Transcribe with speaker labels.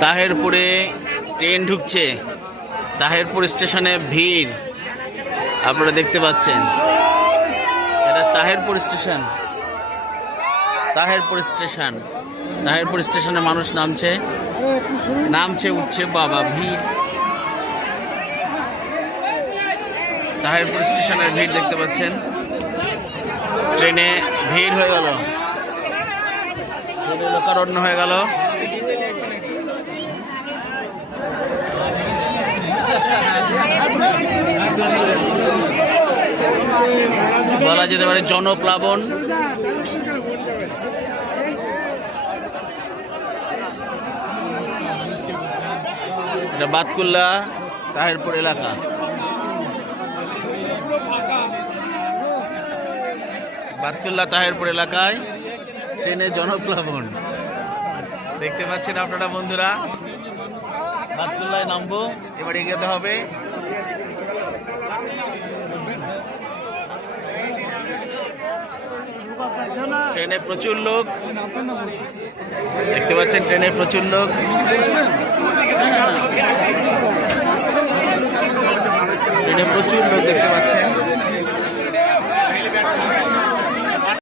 Speaker 1: তাহেরপুরে train ঢুকছে। তাহেরপুর স্টেশনে ভিড়। আপনারা দেখতে পাচ্ছেন। এটা তাহেরপুর স্টেশন। তাহেরপুর স্টেশন। তাহেরপুর স্টেশনে মানুষ নামছে। নামছে, উঠছে, বাবা, ভিড়। তাহেরপুর স্টেশনের ভিড় দেখতে পাচ্ছেন। ট্রেনে ভিড় হয়ে গেল। লোকারণ্য হয়ে গেল। বলা যেতে পারে জনপ্লাবন। এটা বাতকুল্লা, তাহেরপুর এলাকা। বাতকুল্লা, তাহেরপুর এলাকায় ট্রেনে জনপ্লাবন। দেখতে পাচ্ছেন আপনারা বন্ধুরা, বাতকুল্লায় নামবো, এবার এগোতে হবে। ট্রেনে প্রচুর লোক। দেখতে পাচ্ছেন ট্রেনে প্রচুর লোক। ট্রেনে প্রচুর লোক দেখতে পাচ্ছেন।